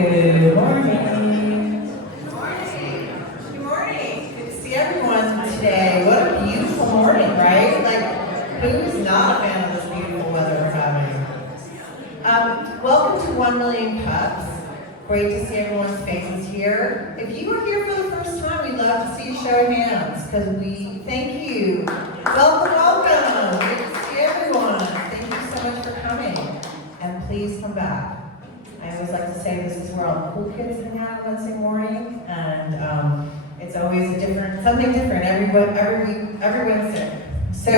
Good morning. Good morning. Good morning. Good to see everyone today. What a beautiful morning, right? Like, who's not a fan of this beautiful weather we're having? Welcome to 1 Million Cups. Great to see everyone's faces here. If you are here for the first time, we'd love to see you show of hands, because we thank you. Welcome, welcome. Good to see everyone. Thank you so much for coming. And please come back. I always like to say this is where all the cool kids hang out Wednesday morning, and it's always something different every Wednesday. So,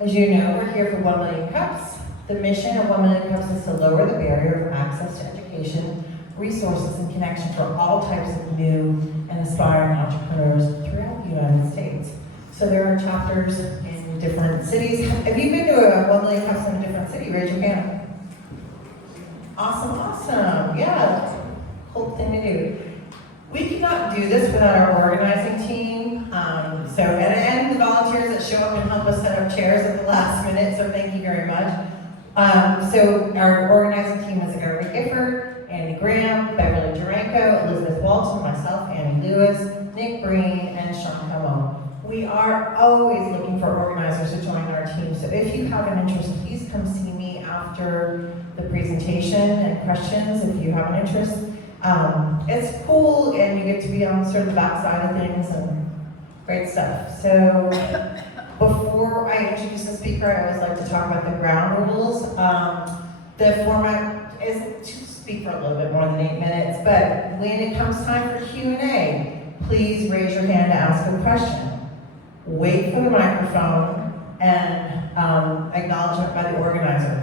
as you know, we're here for 1 Million Cups. The mission of 1 Million Cups is to lower the barrier of access to education, resources, and connection for all types of new and aspiring entrepreneurs throughout the United States. So there are chapters in different cities. Have you been to a 1 Million Cups in a different city? Raise your hand. Awesome. Yeah, cool thing to do. We could not do this without our organizing team. And the volunteers that show up and help us set up chairs at the last minute, so thank you very much. So our organizing team is Erica Gifford, Andy Graham, Beverly Duranko, Elizabeth Walton, myself, Annie Lewis, Nick Breen, and Sean Helmo. We are always looking for organizers to join our team, so if you have an interest, please come see me after the presentation and questions if you have an interest. It's cool, and you get to be on sort of the back side of things and great stuff. So before I introduce the speaker, I always like to talk about the ground rules. The format is to speak for a little bit more than 8 minutes, but when it comes time for Q&A, please raise your hand to ask a question. Wait for the microphone and acknowledgement by the organizer.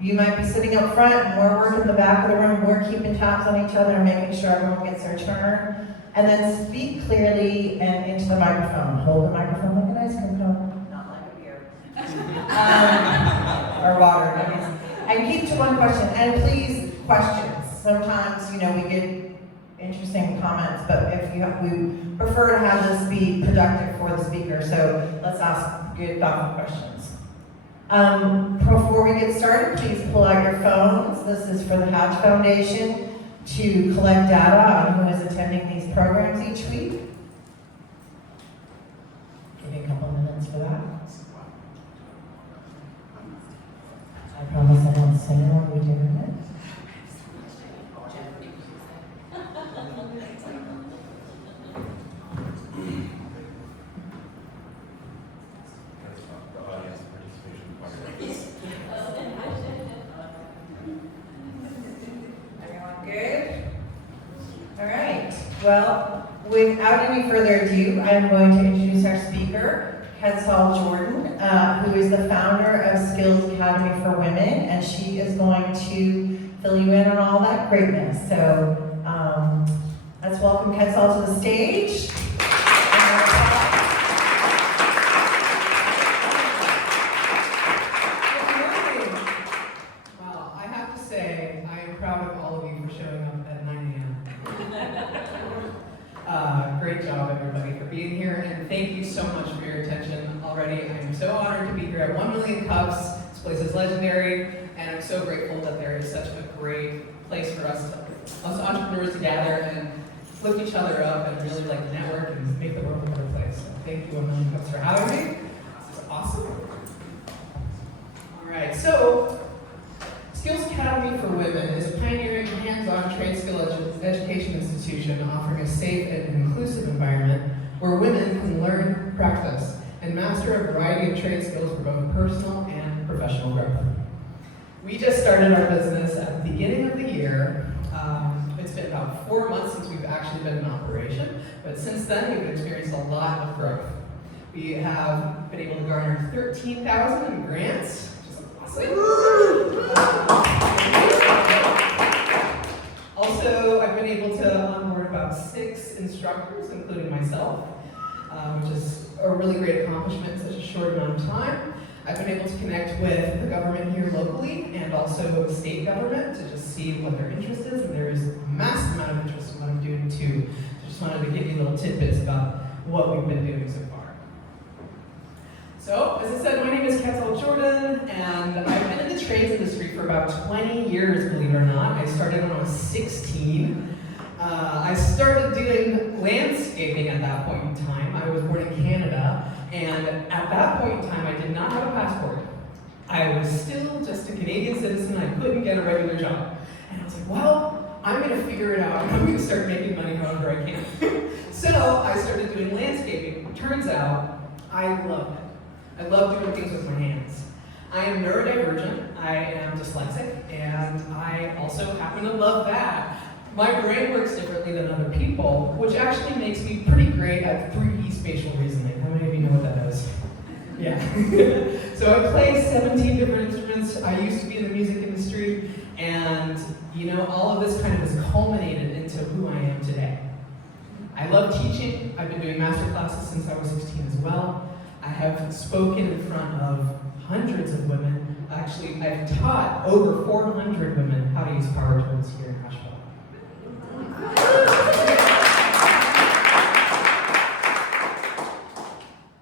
You might be sitting up front and we're working the back of the room, we're keeping tabs on each other and making sure everyone gets their turn. And then speak clearly and into the microphone. Hold the microphone like an ice cream cone, not like a beer. Or water, that means. And keep to one question, and please, questions. Sometimes, we get interesting comments, but we prefer to have this be productive for the speaker, so let's ask good, thoughtful questions. Before we get started, please pull out your phones. This is for the Hatch Foundation to collect data on who is attending these programs each week. Give me a couple minutes for that. I promise I won't sing while we do it. Well, without any further ado, I'm going to introduce our speaker, Quetzal Jordan, who is the founder of Skills Academy for Women, and she is going to fill you in on all that greatness. So let's welcome Quetzal to the stage. Well, I have to say, I am proud of all of you for showing up at 9 a.m. Great job, everybody, for being here, and thank you so much for your attention already. I am so honored to be here at 1 Million Cups. This place is legendary, and I'm so grateful that there is such a great place for us entrepreneurs to gather and lift each other up and really network and make the world a better place. So thank you, 1 Million Cups, for having me. This is awesome. All right, so Skills Academy for Women is a pioneering hands-on trade skill education institution offering a safe and inclusive environment where women can learn, practice, and master a variety of trade skills for both personal and professional growth. We just started our business at the beginning of the year. It's been about 4 months since we've actually been in operation, but since then we've experienced a lot of growth. We have been able to garner 13,000 in grants, which is awesome. Also, I've been able to onboard about 6 instructors, including myself, which is a really great accomplishment in such a short amount of time. I've been able to connect with the government here locally and also the state government to just see what their interest is, and there is a massive amount of interest in what I'm doing too. So just wanted to give you little tidbits about what we've been doing so far. So, as I said, my name is Quetzal Jordan, and I've been in the trades industry for about 20 years, believe it or not. I started when I was 16. I started doing landscaping at that point in time. I was born in Canada, and at that point in time, I did not have a passport. I was still just a Canadian citizen. I couldn't get a regular job. And I was like, well, I'm going to figure it out. I'm going to start making money however I can. So I started doing landscaping. Turns out, I love it. I love doing things with my hands. I am neurodivergent, I am dyslexic, and I also happen to love that. My brain works differently than other people, which actually makes me pretty great at 3D spatial reasoning. How many of you know what that is? Yeah. So I play 17 different instruments. I used to be in the music industry, and all of this kind of has culminated into who I am today. I love teaching. I've been doing master classes since I was 16 as well. I have spoken in front of hundreds of women. Actually, I've taught over 400 women how to use power tools here in Nashville.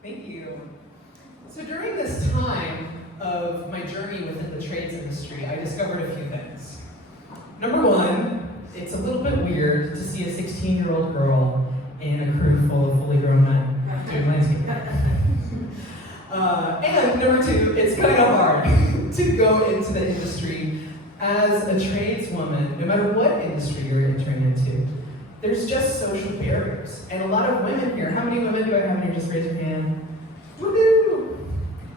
Thank you. So during this time of my journey within the trades industry, I discovered a few things. Number one, it's a little bit weird to see a 16-year-old girl in a crew full of fully grown men doing landscaping. And number two, it's kind of hard to go into the industry as a tradeswoman, no matter what industry you're entering into. There's just social barriers. And a lot of women here, how many women do I have here? Just raise your hand. Woo-hoo!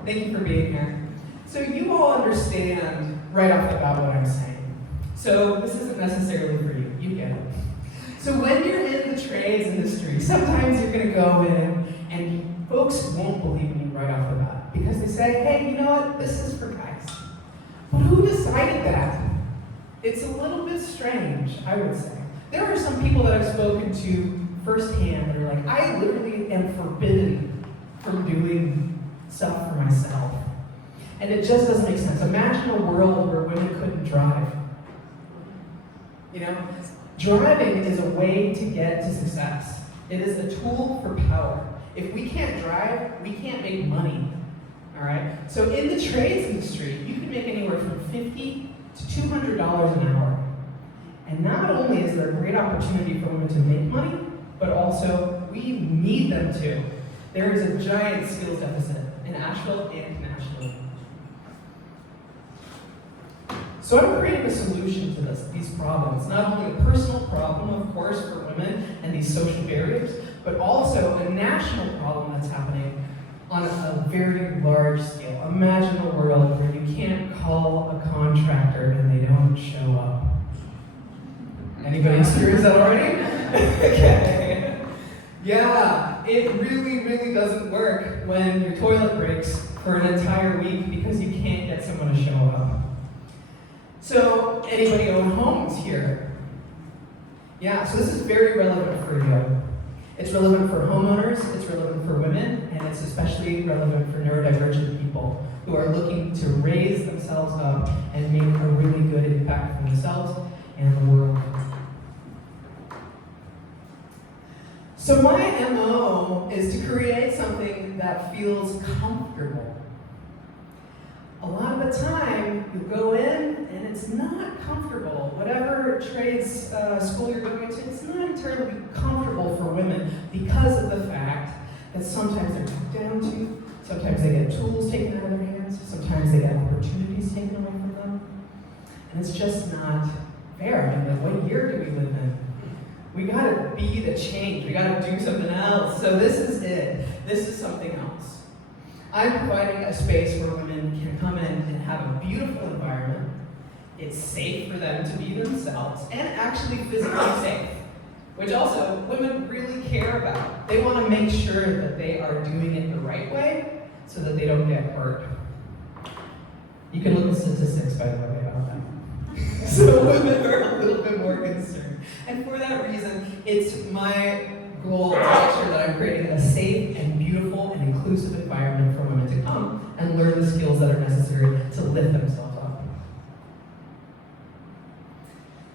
Thank you for being here. So you all understand right off the bat what I'm saying. So this isn't necessarily for you, you get it. So when you're in the trades industry, sometimes you're gonna go in and folks won't believe me right off the bat because they say, hey, you know what, this is for guys. But who decided that? It's a little bit strange, I would say. There are some people that I've spoken to firsthand that are like, I literally am forbidden from doing stuff for myself. And it just doesn't make sense. Imagine a world where women couldn't drive. Driving is a way to get to success. It is a tool for power. If we can't drive, we can't make money. All right? So in the trades industry, you can make anywhere from $50 to $200 an hour. And not only is there a great opportunity for women to make money, but also we need them to. There is a giant skills deficit in Asheville and nationally. So I'm creating a solution to these problems. Not only a personal problem, of course, for women and these social barriers, but also a national problem that's happening on a very large scale. Imagine a world where you can't call a contractor and they don't show up. Anybody experienced that already? Okay. Yeah, it really, really doesn't work when your toilet breaks for an entire week because you can't get someone to show up. So, anybody own homes here? Yeah, so this is very relevant for you. It's relevant for homeowners, it's relevant for women, and it's especially relevant for neurodivergent people who are looking to raise themselves up and make a really good impact for themselves and the world. So my MO is to create something that feels comfortable. A lot of the time, you go in and it's not comfortable. Whatever trades school you're going to, it's not entirely comfortable for women because of the fact that sometimes they're talked down to, sometimes they get tools taken out of their hands, sometimes they get opportunities taken away from them. And it's just not fair. I mean, like, what year do we live in? We gotta be the change. We gotta do something else. So this is it. This is something else. I'm providing a space where women can come in and have a beautiful environment. It's safe for them to be themselves and actually physically safe, which also women really care about. They want to make sure that they are doing it the right way so that they don't get hurt. You can look at statistics, by the way, about that. So women are a little bit more concerned. And for that reason, it's my goal to make sure that I'm creating a safe and beautiful and inclusive environment for women to come and learn the skills that are necessary to lift themselves up.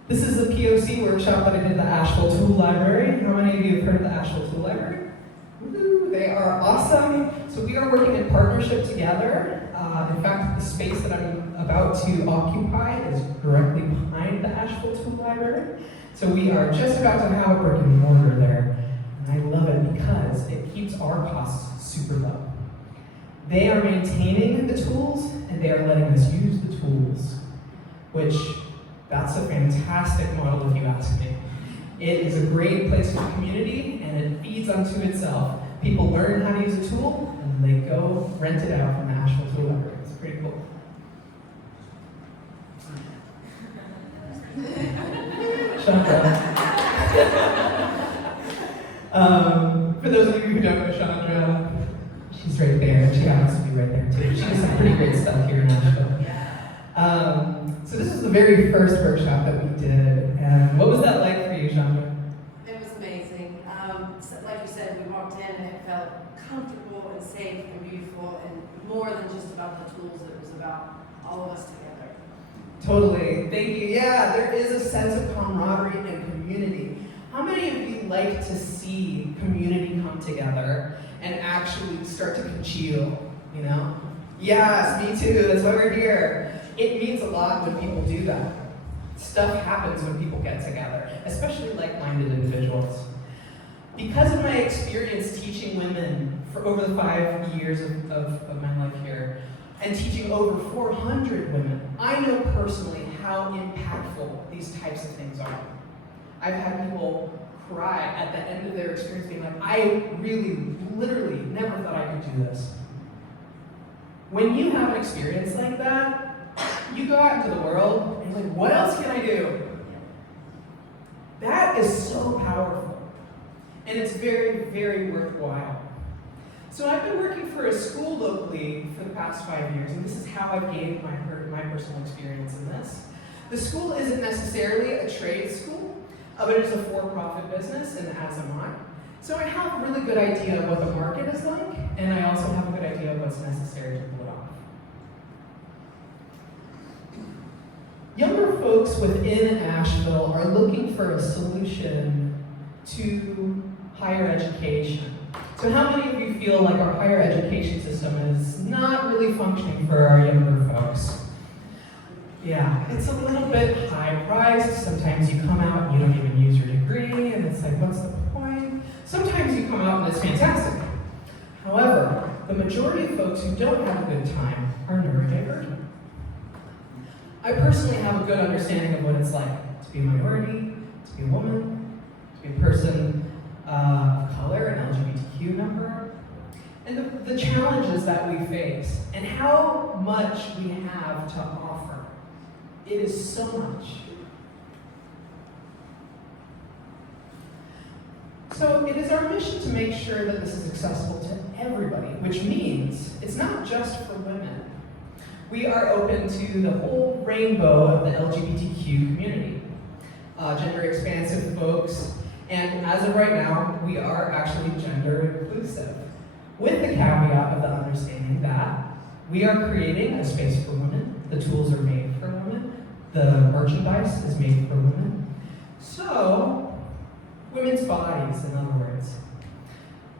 This is a POC workshop that I did at the Asheville Tool Library. How many of you have heard of the Asheville Tool Library? Woo-hoo. They are awesome. So we are working in partnership together. In fact, the space that I'm about to occupy is directly behind the Asheville Tool Library. So we are just about to have a brick and mortar there. And I love it because it keeps our costs super low. They are maintaining the tools and they are letting us use the tools, which that's a fantastic model if you ask me. It is a great place for community and it feeds unto itself. People learn how to use a tool and they go rent it out from the Asheville Tool Library. It's pretty cool. Chandra. For those of you who don't know Chandra, she's right there. She happens to be right there too. She does some pretty great stuff here in Asheville. So this is the very first workshop that we did. And what was that like for you, Chandra? It was amazing. Like you said, we walked in and it felt comfortable and safe and beautiful and more than just about the tools. It was about all of us together. Totally. Thank you. Yeah, there is a sense of camaraderie and community. How many of you like to see community come together and actually start to congeal, you know? Yes, me too. That's why we're here. It means a lot when people do that. Stuff happens when people get together, especially like-minded individuals. Because of my experience teaching women for over the 5 years of my life here, and teaching over 400 women, I know personally how impactful these types of things are. I've had people cry at the end of their experience being like, I really, literally never thought I could do this. When you have an experience like that, you go out into the world and you're like, what else can I do? That is so powerful. And it's very, very worthwhile. So I've been working for a school locally for the past 5 years, and this is how I've gained my personal experience in this. The school isn't necessarily a trade school, but it is a for-profit business, and as am I. So I have a really good idea of what the market is like, and I also have a good idea of what's necessary to pull it off. Younger folks within Asheville are looking for a solution to higher education. So how many of you feel like our higher education system is not really functioning for our younger folks? Yeah, it's a little bit high-priced. Sometimes you come out and you don't even use your degree, and it's like, what's the point? Sometimes you come out and it's fantastic. However, the majority of folks who don't have a good time are neurodivergent. I personally have a good understanding of what it's like to be a minority, to be a woman, to be a person of color, an LGBTQ member, and the challenges that we face, and how much we have to offer. It is so much. So it is our mission to make sure that this is accessible to everybody, which means it's not just for women. We are open to the whole rainbow of the LGBTQ community, gender expansive folks, and as of right now, we are actually gender inclusive, with the caveat of the understanding that we are creating a space for women, the tools are made for women, the merchandise is made for women. So, women's bodies, in other words.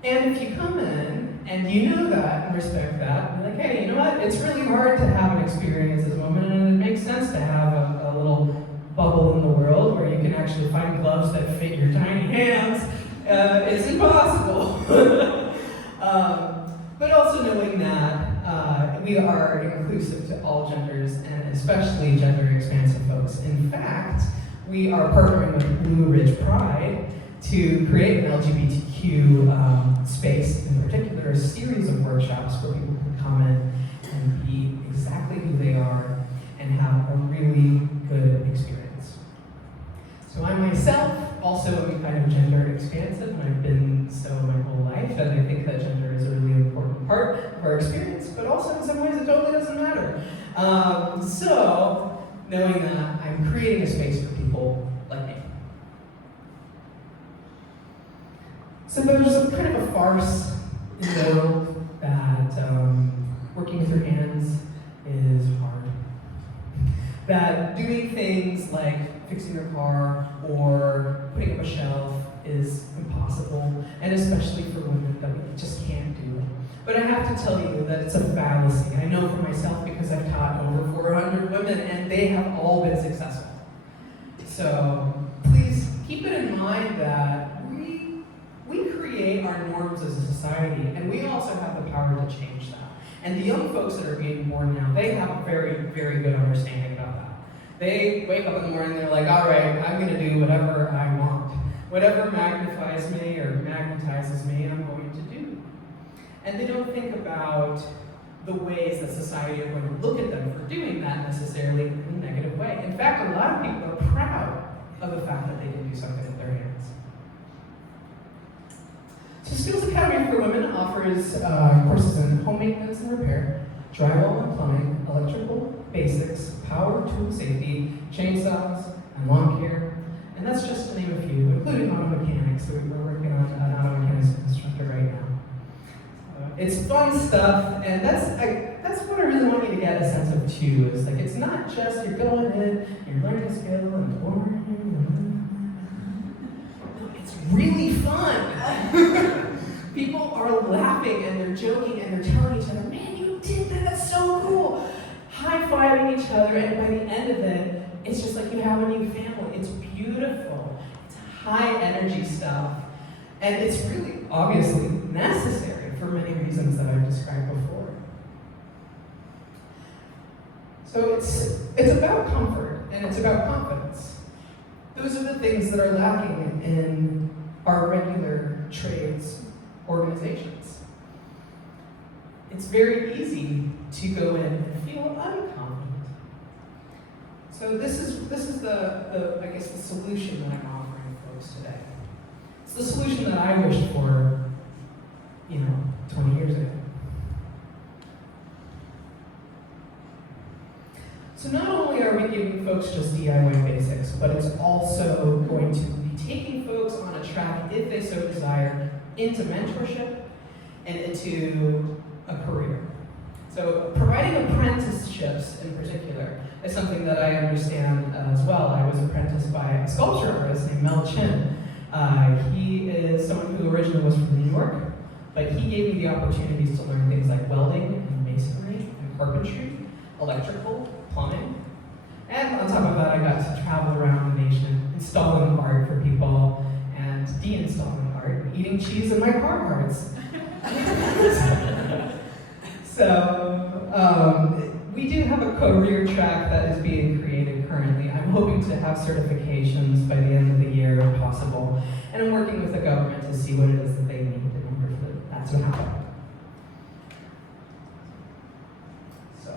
And if you come in and you know that and respect that, you're like, hey, you know what? It's really hard to have an experience as a woman, and it makes sense to have a little bubble in the world where you can actually find gloves that fit your tiny hands. It's impossible. But also knowing that we are inclusive to all genders, and especially gender expansive folks. In fact, we are partnering with Blue Ridge Pride to create an LGBTQ space, in particular a series of workshops where people can come in and be exactly who they are and have a really good experience. So I myself also am kind of gender expansive, and I've been so my whole life, and I think that gender is a really important part of our experience, but also in some ways it totally doesn't matter. So knowing that, I'm creating a space for people like me. So there's a kind of a farce in the world that working with your hands is hard. That doing things like fixing your car or putting up a shelf is impossible, and especially for women, that we just can't do it. But I have to tell you that it's a fallacy. I know for myself because I've taught over 400 women, and they have all been successful. So please keep it in mind that we create our norms as a society, and we also have the power to change that. And the young folks that are being born now, they have a very, very good understanding about that. They wake up in the morning and they're like, all right, I'm going to do whatever I want. Whatever magnifies me or magnetizes me, I'm going to do. And they don't think about the ways that society are going to look at them for doing that necessarily in a negative way. In fact, a lot of people are proud of the fact that they can do something with their hands. So Skills Academy for Women offers courses in home maintenance and repair, drywall and plumbing, electrical basics, power tool safety, chainsaws, and lawn care. And that's just to name a few, including auto mechanics. So we're working on an auto mechanics instructor right now. It's fun stuff, and that's what I really want you to get a sense of too. Is like it's not just you're going in, you're learning a skill, and it's really fun. People are laughing and they're joking and they're telling each other, "Man, you did that! That's so cool!" High-fiving each other, and by the end of it, it's just like you have a new family. It's beautiful. It's high-energy stuff, and it's really obviously necessary for many reasons that I've described before. So it's about comfort and it's about confidence. Those are the things that are lacking in our regular trades organizations. It's very easy to go in and feel unconfident. So this is the I guess the solution that I'm offering folks today. It's the solution that I wished for, 20 years ago. So not only are we giving folks just DIY basics, but it's also going to be taking folks on a track, if they so desire, into mentorship and into a career. So providing apprenticeships in particular is something that I understand as well. I was apprenticed by a sculpture artist named Mel Chin. He is someone who originally was from New York, but he gave me the opportunities to learn things like welding and masonry and carpentry, electrical, plumbing. And on top of that, I got to travel around the nation, installing art for people and de-installing art, and eating cheese in my car parts. So we do have a career track that is being created currently. I'm hoping to have certifications by the end of the year if possible. And I'm working with the government to see what it is that they need in order for that to happen. So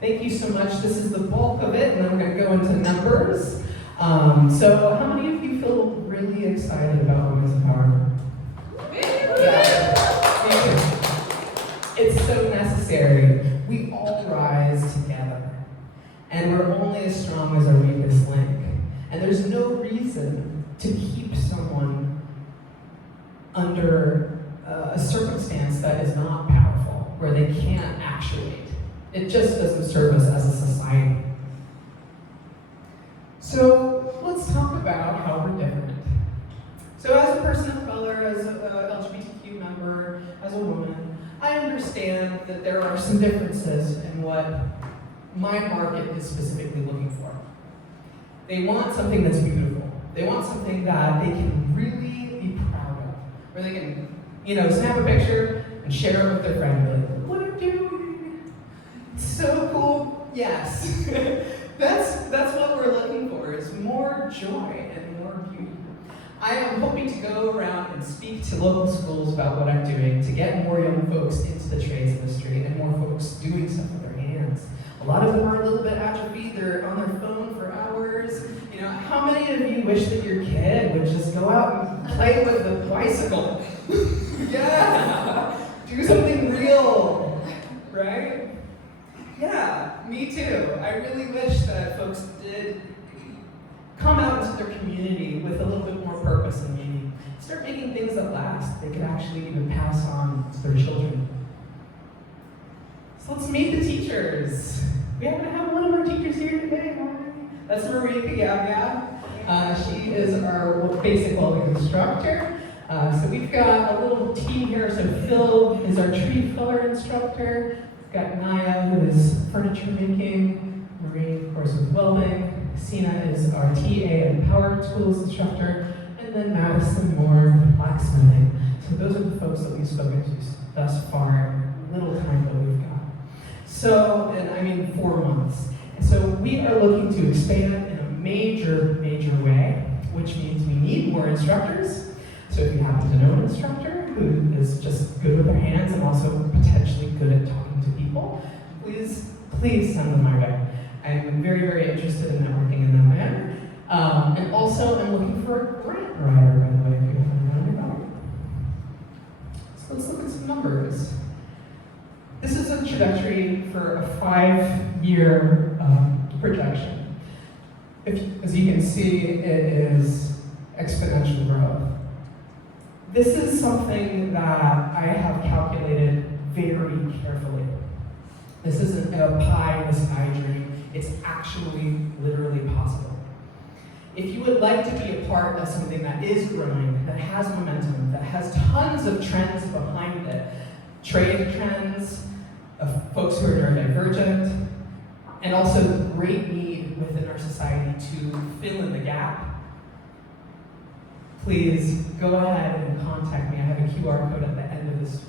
thank you so much. This is the bulk of it, and then we're going to go into numbers. So how many of you feel really excited about women's empowerment? Yeah. It's so necessary. We all rise together, and we're only as strong as our weakest link. And there's no reason to keep someone under a circumstance that is not powerful, where they can't actuate. It just doesn't serve us as a society. So let's talk about how we're different. So as a person of color, as an LGBTQ member, as a woman, I understand that there are some differences in what my market is specifically looking for. They want something that's beautiful. They want something that they can really be proud of. Where they can, snap a picture and share it with their friend and be like, "What are you doing? It's so cool." Yes. That's what we're looking for, is more joy and more beauty. I am hoping to go around and speak to local schools about what I'm doing to get more young folks into the trades industry and more folks doing stuff with their hands. A lot of them are a little bit atrophied. They're on their phone for hours. How many of you wish that your kid would just go out and play with the bicycle? Yeah! Do something real, right? Yeah, me too. I really wish that folks did come out into their community with a little bit more purpose and meaning. Start making things that last. They could actually even pass on to their children. So let's meet the teachers. We happen to have one of our teachers here today. That's Marie Kagabia. She is our basic welding instructor. So we've got a little team here. So Phil is our tree filler instructor. We've got Naya, who is furniture making. Marie, of course, with welding. Sina is our TA and power tools instructor. And then Madison Moore, blacksmithing. So those are the folks that we've spoken to thus far, little time that we've got. So, and I mean 4 months. So we are looking to expand in a major way, which means we need more instructors. So if you happen to know an instructor who is just good with their hands and also potentially good at talking to people, please send them my way. I'm very interested in networking in that manner. And also, I'm looking for a grant writer, by the way, if you haven't known about it. So let's look at some numbers. This is a trajectory for a 5-year projection. As you can see, it is exponential growth. This is something that I have calculated very carefully. This isn't a pie in the sky dream. It's actually literally possible. If you would like to be a part of something that is growing, that has momentum, that has tons of trends behind it, trade trends, of folks who are neurodivergent, and also great need within our society to fill in the gap, please go ahead and contact me. I have a QR code at the end of this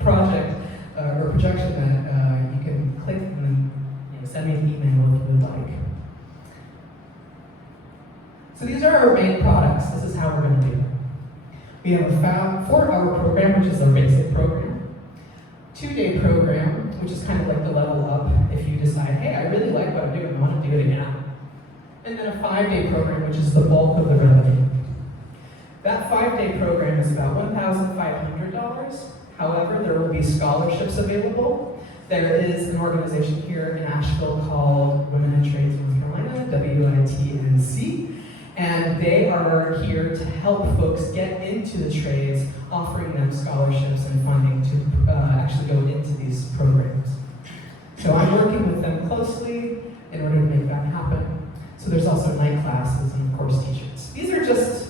project or projection that you can click and then send me an email if you would like. So these are our main products. This is how we're going to do it. We have a 4-hour program, which is our basic program. 2-day program, which is kind of like the level up if you decide, hey, I really like what I'm doing, I want to do it again. And then a 5-day program, which is the bulk of the revenue. That 5-day program is about $1,500. However, there will be scholarships available. There is an organization here in Asheville called Women in Trades North Carolina, WITNC. And they are here to help folks get into the trades, offering them scholarships and funding to actually go into these programs. So I'm working with them closely in order to make that happen. So there's also night classes and, of course, t-shirts. These are just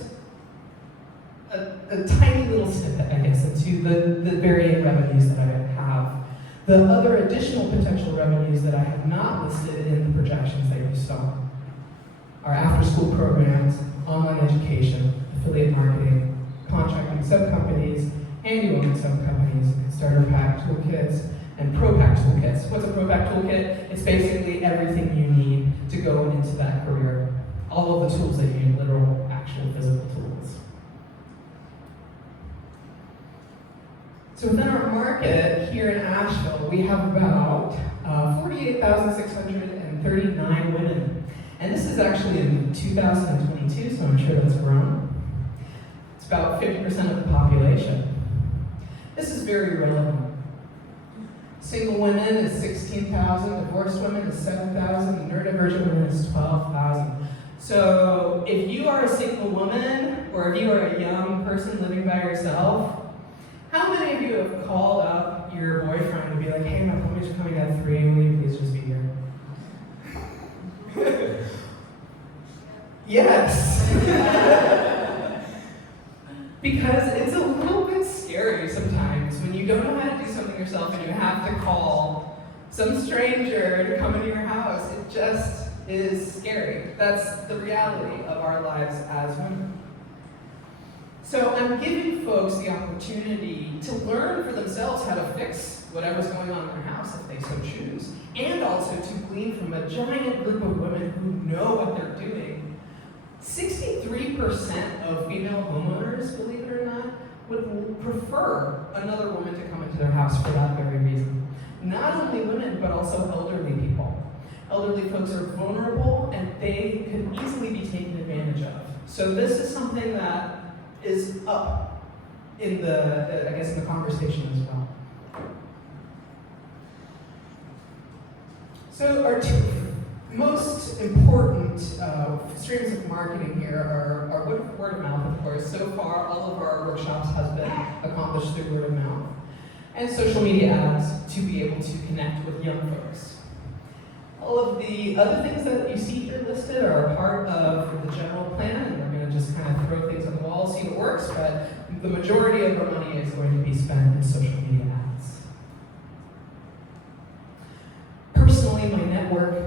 a tiny little snippet, I guess, into the varying revenues that I have. The other additional potential revenues that I have not listed in the projections that you saw are after-school programs, online education, affiliate marketing, contracting sub-companies, annual sub-companies, starter pack toolkits, and pro pack toolkits. What's a pro pack toolkit? It's basically everything you need to go into that career. All of the tools that you need, literal, actual, physical tools. So within our market here in Asheville, we have about 48,639 women. And this is actually in 2022, so I'm sure that's grown. It's about 50% of the population. This is very relevant. Single women is 16,000, divorced women is 7,000, neurodivergent women is 12,000. So if you are a single woman, or if you are a young person living by yourself, how many of you have called up your boyfriend and be like, hey, my appointment's coming at 3, will you please just be here? Yes. Because it's a little bit scary sometimes when you don't know how to do something yourself and you have to call some stranger to come into your house. It just is scary. That's the reality of our lives as women. So I'm giving folks the opportunity to learn for themselves how to fix whatever's going on in their house if they so choose, and also to glean from a giant group of women who know what they're doing. 63% of female homeowners, believe it or not, would prefer another woman to come into their house for that very reason. Not only women, but also elderly people. Elderly folks are vulnerable and they could easily be taken advantage of. So this is something that is up in the conversation as well. So our two most important streams of marketing here are word of mouth, of course. So far, all of our workshops have been accomplished through word of mouth. And social media ads to be able to connect with young folks. All of the other things that you see here listed are a part of the general plan, and we're going to just kind of throw things on the wall, see what works, but the majority of our money is going to be spent in social media ads. Personally, my network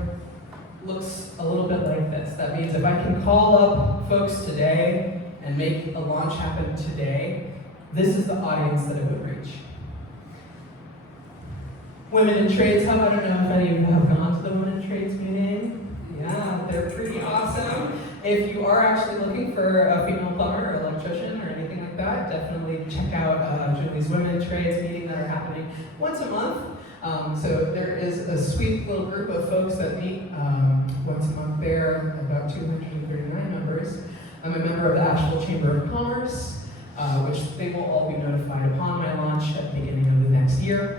looks a little bit like this. That means if I can call up folks today and make a launch happen today, this is the audience that it would reach. Women in Trades Hub, I don't know if any of you have gone to the Women in Trades meeting. Yeah, they're pretty awesome. If you are actually looking for a female plumber or electrician or anything like that, definitely check out Julie's Women in Trades meeting that are happening once a month. So there is a sweet little group of folks that meet once a month there, about 239 members. I'm a member of the Asheville Chamber of Commerce, which they will all be notified upon my launch at the beginning of the next year.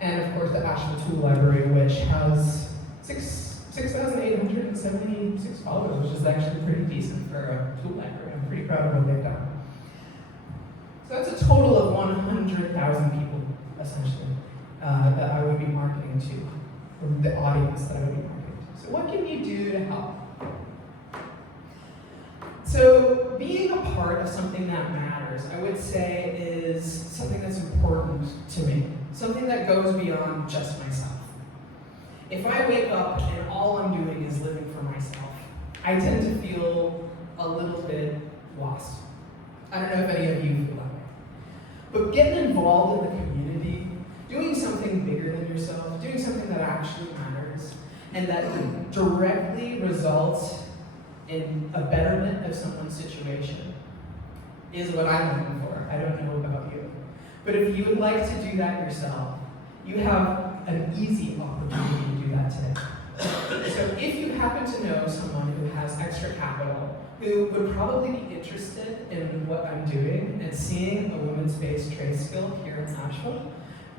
And of course the Asheville Tool Library, which has 6,876 followers, which is actually pretty decent for a tool library. I'm pretty proud of what they've done. So that's a total of 100,000 people, essentially, that I would be marketing to, or the audience that I would be marketing to. So what can you do to help? So being a part of something that matters, I would say, is something that's important to me. Something that goes beyond just myself. If I wake up and all I'm doing is living for myself, I tend to feel a little bit lost. I don't know if any of you feel that way. But getting involved in the community, doing something bigger than yourself, doing something that actually matters, and that directly results in a betterment of someone's situation, is what I'm looking for. I don't know about you. But if you would like to do that yourself, you have an easy opportunity to do that today. So if you happen to know someone who has extra capital, who would probably be interested in what I'm doing and seeing a women's-based trade skill here in Asheville,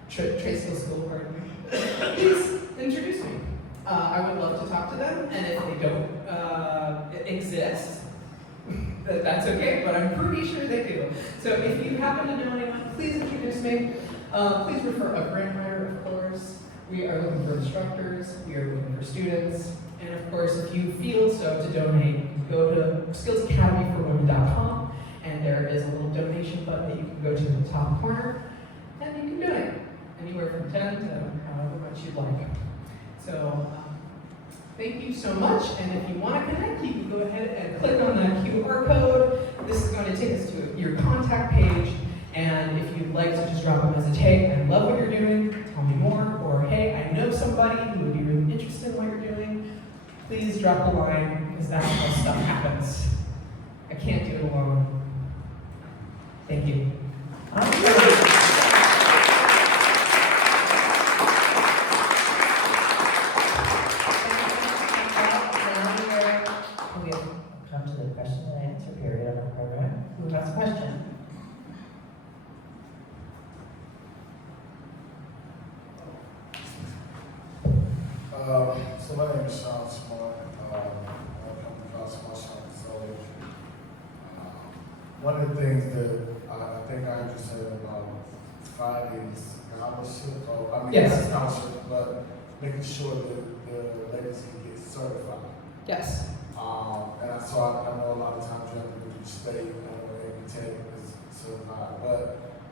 trade skill school, pardon me, please introduce me. I would love to talk to them, and if they don't exist, that's okay, but I'm pretty sure they do. So if you happen to know anyone, please introduce me. Please refer a grant writer, of course. We are looking for instructors, we are looking for students, and of course, if you feel so to donate, go to skillsacademyforwomen.com, and there is a little donation button that you can go to in the top corner, and you can donate anywhere from 10 to however much you'd like. So, thank you so much, and if you want to connect, you can go ahead and click on that QR code. This is going to take us to your contact page, and if you'd like to just drop a message, hey, I love what you're doing, tell me more, or hey, I know somebody who would be really interested in what you're doing, please drop a line, because that's how stuff happens. I can't do it alone. Thank you. Come to the question and answer period of our program. Who has a question? So my name is Sean Smart. I come across my Sean Soldier. One of the things that I think I just said about Friday's scholarship, Yes. not scholarship, but making sure that the ladies can get certified. Yes. So I know a lot of times you have to go to the state, every tech is certified, but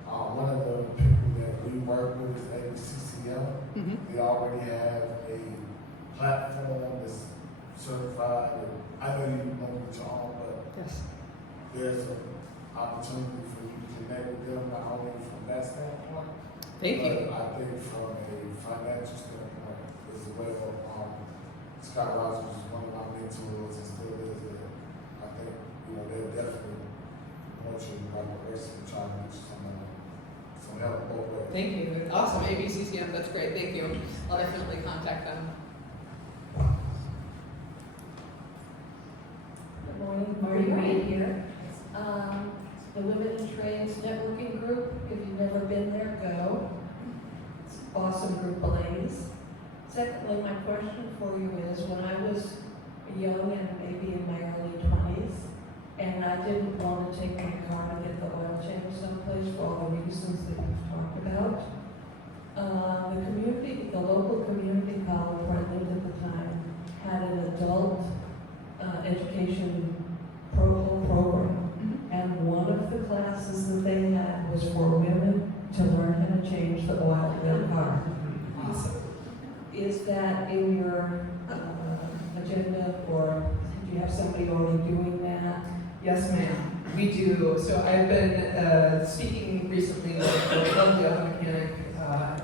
one of the people that we work with is ABCCL. Mm-hmm. We already have a platform that's certified, and I know you know what you're on, but Yes. there's an opportunity for you to connect with them, not only from that standpoint, Thank you. but I think from a financial standpoint as well. Scott Rogers was one of my mentors and still is. I think, they're definitely want you like a person to try to get some help both ways. Thank you. Awesome. ABCCM, that's great. Thank you. I'll definitely contact them. Good morning, Marty Reed here. The Women in Trades Networking Group, if you've never been there, go. It's an awesome group of ladies. Secondly, my question for you is, when I was young and maybe in my early 20s, and I didn't want to take my car to get the oil change someplace for all the reasons that you've talked about, The local community college where I lived at the time had an adult education program. And one of the classes that they had was for women to learn how to change the oil in their car. Awesome. Is that in your agenda, or do you have somebody already doing that? Yes, ma'am. We do. So I've been speaking recently with a lovely auto mechanic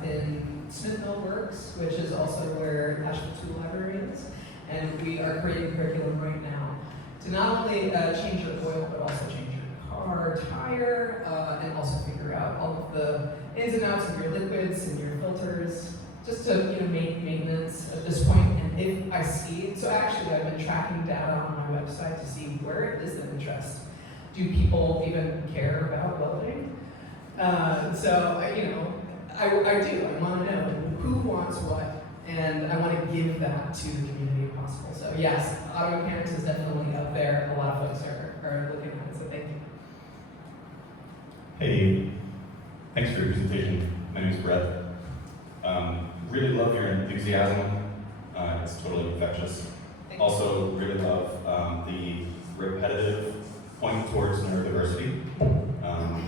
in Smithville Works, which is also where National Tool Library is. And we are creating curriculum right now to not only change your oil, but also change your car tire, and also figure out all of the ins and outs of your liquids and your filters, just to make maintenance at this point. And if I see, so actually I've been tracking data on my website to see where it is of interest. Do people even care about welding? So I do. I want to know who wants what, and I want to give that to the community if possible. So yes, auto mechanics is definitely up there. A lot of folks are looking at it. So thank you. Hey, thanks for your presentation. My name is Brett. Really love your enthusiasm. It's totally infectious. Thank you. Also, really love the repetitive point towards neurodiversity.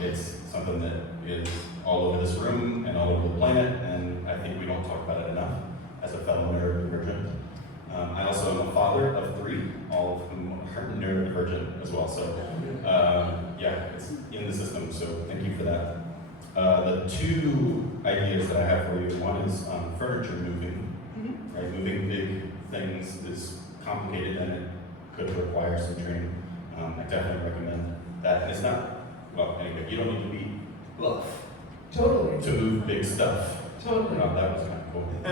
It's something that is all over this room and all over the planet, and I think we don't talk about it enough as a fellow neurodivergent. I also am a father of 3, all of whom are neurodivergent as well. So, yeah, it's in the system, so thank you for that. The 2 ideas that I have for you, one is furniture moving. Right? Moving big things is complicated and it could require some training. I definitely recommend that. And it's not, well, anyway, you don't need to be bluff Totally. to move big stuff. Totally. Oh, that was kind of cool. The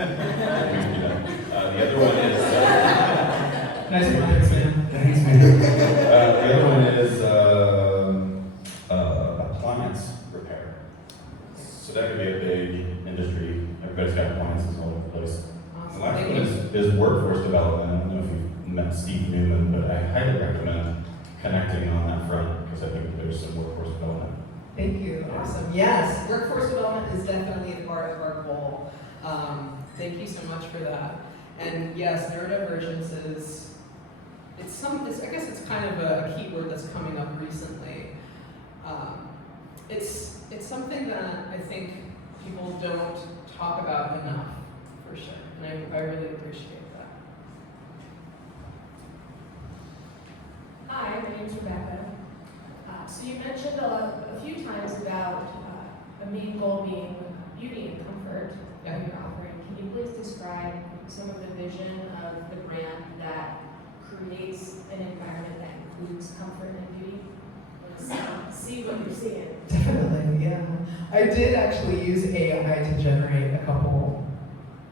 other one is, Nice minds, man. thanks, man. The other one is appliance repair. So that could be a big industry. Everybody's got appliances all over the place. The last Thank one you. is workforce development. I don't know if you've met Steve Newman, but I highly recommend connecting on that front because I think there's some workforce development. Thank you. Awesome. Yes, workforce development is definitely a part of our goal. Thank you so much for that. And yes, neurodivergence is, I guess it's kind of a key word that's coming up recently. It's something that I think people don't talk about enough, for sure. And I really appreciate that. Hi, my name's Rebecca. So you mentioned a few times about a main goal being beauty and comfort that you're offering. Can you please describe some of the vision of the brand that creates an environment that includes comfort and beauty? Let's see what you're seeing. Definitely, yeah. I did actually use AI to generate a couple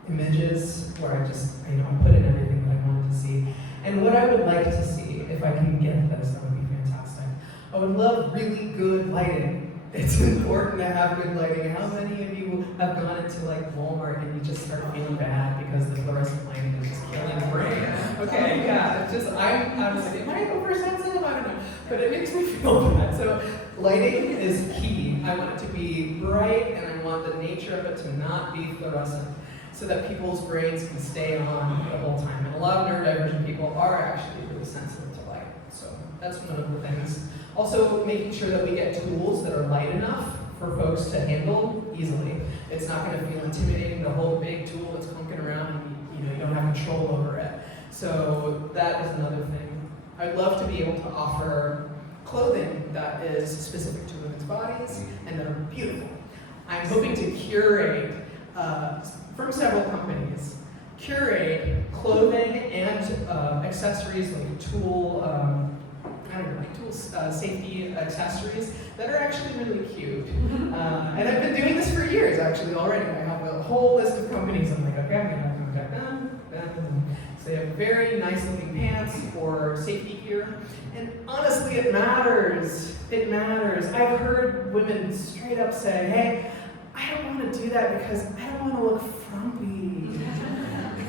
images where I just, I put in everything that I wanted to see. And what I would like to see, if I can get this, that would be fantastic. I would love really good lighting. It's important to have good lighting. How many of you have gone into like Walmart and you just start feeling bad because the fluorescent lighting is just killing your brain? Okay, yeah, it's just, I'm like, am I oversensitive? I don't know. But it makes me feel bad. So lighting is key. I want it to be bright and I want the nature of it to not be fluorescent so that people's brains can stay on the whole time. And a lot of neurodivergent people are actually really sensitive to light. So that's one of the things. Also, making sure that we get tools that are light enough for folks to handle easily. It's not going to feel intimidating to hold a big tool that's clunking around and you don't have control over it. So that is another thing. I'd love to be able to offer clothing that is specific to women's bodies and that are beautiful. I'm hoping to curate, from several companies, curate clothing and accessories like tool, safety accessories that are actually really cute. And I've been doing this for years actually already. I have a whole list of companies. I'm like, okay, I'm gonna have to contact them. So they have very nice looking pants or safety gear. And honestly, it matters. It matters. I've heard women straight up say, hey, I don't want to do that because I don't want to look frumpy.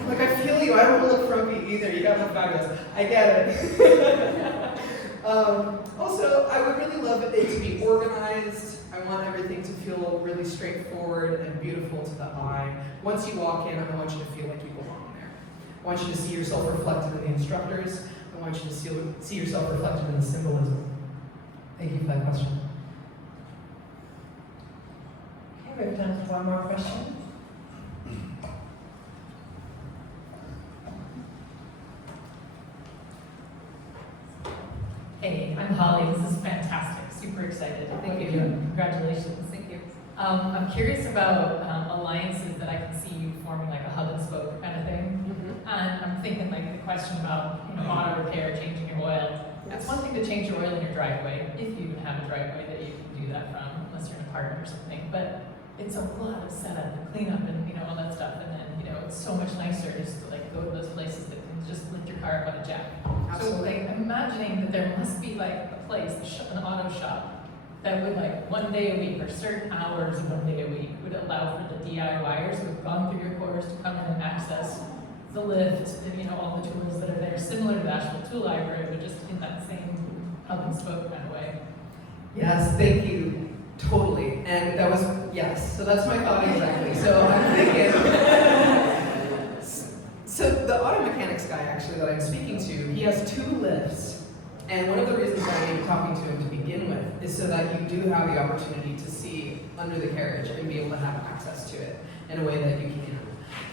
Like, I feel you. I don't want to look frumpy either. You got me fabulous. I get it. Also, I would really love it to be organized. I want everything to feel really straightforward and beautiful to the eye. Once you walk in, I want you to feel like you belong there. I want you to see yourself reflected in the instructors. I want you to see yourself reflected in the symbolism. Thank you for that question. Okay, we have time for one more question. Hey, I'm Holly. This is fantastic. Super excited. Thank you. Congratulations. Thank you. I'm curious about alliances that I can see you forming, like a hub and spoke kind of thing. And I'm thinking like the question about auto repair, changing your oil. It's one thing to change your oil in your driveway, if you even have a driveway that you can do that from, unless you're in an apartment or something. But it's a lot of setup and cleanup and all that stuff. And then it's so much nicer just to like go to those places that can just lift your car up on a jack. So like imagining that there must be like a place, an auto shop, that would like one day a week or certain hours one day a week would allow for the DIYers who have gone through your course to come in and access the lift and all the tools that are there, similar to the actual tool library, but just in that same hub and spoke kind of way. Yes, thank you. Totally. And that was, yes. So that's my thought exactly. So I'm thinking, so the auto mechanics guy actually that I'm speaking to, he has 2 lifts. And one of the reasons I am talking to him to begin with is so that you do have the opportunity to see under the carriage and be able to have access to it in a way that you can.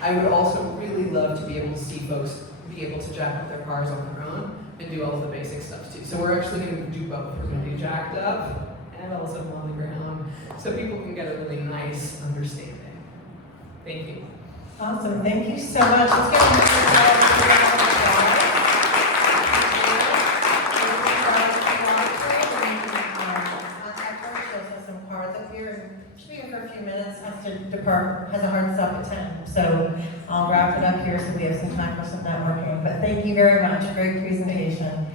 I would also really love to be able to see folks be able to jack up their cars on their own and do all of the basic stuff too. So we're actually going to do both. We're going to do jacked up and also on the ground so people can get a really nice understanding. Thank you. Awesome, thank you so much. Let's get some cards up here. She'll be here for a few minutes, has to depart, has a hard stop at 10. So I'll wrap it up here so we have some time for some networking. But thank you very much, great presentation.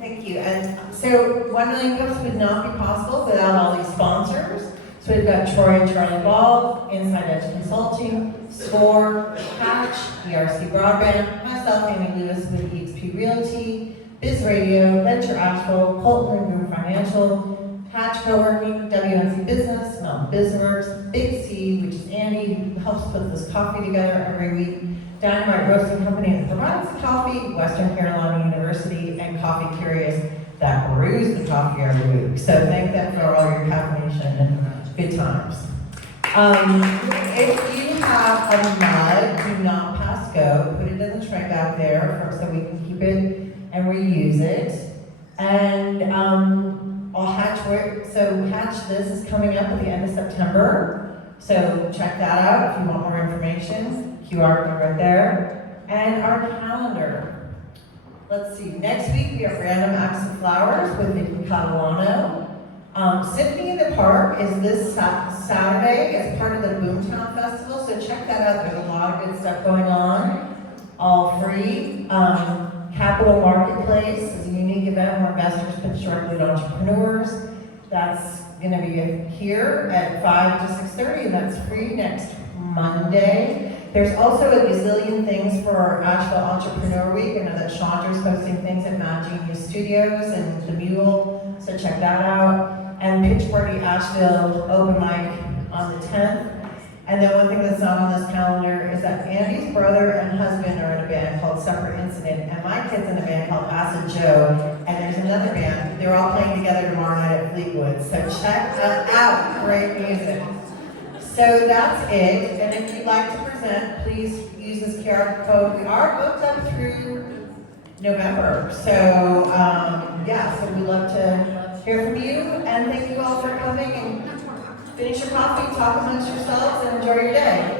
Thank you. And so 1 Million Cups would not be possible without all these sponsors. So we've got Troy and Charlie Ball, Inside Edge Consulting, SCORE, Hatch, ERC Broadband, myself, Amy Lewis with EXP Realty, Biz Radio, Venture Asheville, Colton Group Financial, Hatch Coworking, WNC Business, Mount BizWorks, Big C, which is Andy, who helps put this coffee together every week, Dynamite Roasting Company that provides the coffee, Western Carolina University, and Coffee Curious that brews the coffee every week. So thank them for all your caffeination and good times. If you have a mug, do not pass go. Put it in the tray back there so we can keep it and reuse it. And Hatch this is coming up at the end of September. So check that out if you want more information. QR code right there. And our calendar. Let's see, next week we have Random Acts of Flowers with Vicky Catalano. Symphony in the Park is this Saturday as part of the Boomtown Festival, so check that out. There's a lot of good stuff going on, all free. Capital Marketplace is a unique event where investors pitch directly to entrepreneurs. That's going to be here at 5 to 6:30, and that's free next Monday. There's also a gazillion things for our Asheville Entrepreneur Week. I know that Chandra's posting things at Mad Genius Studios and The Mule, so check that out. And Pitch Party Asheville open mic on the 10th. And then one thing that's not on this calendar is that Andy's brother and husband are in a band called Separate Incident, and my kid's in a band called Acid Joe, and there's another band. They're all playing together tomorrow night at Fleetwood, so check that out. Great music. So that's it, and if you'd like to present, please use this QR code. We are booked up through November, so so we'd love to hear from you, and thank you all for coming, and finish your coffee, talk amongst yourselves, and enjoy your day.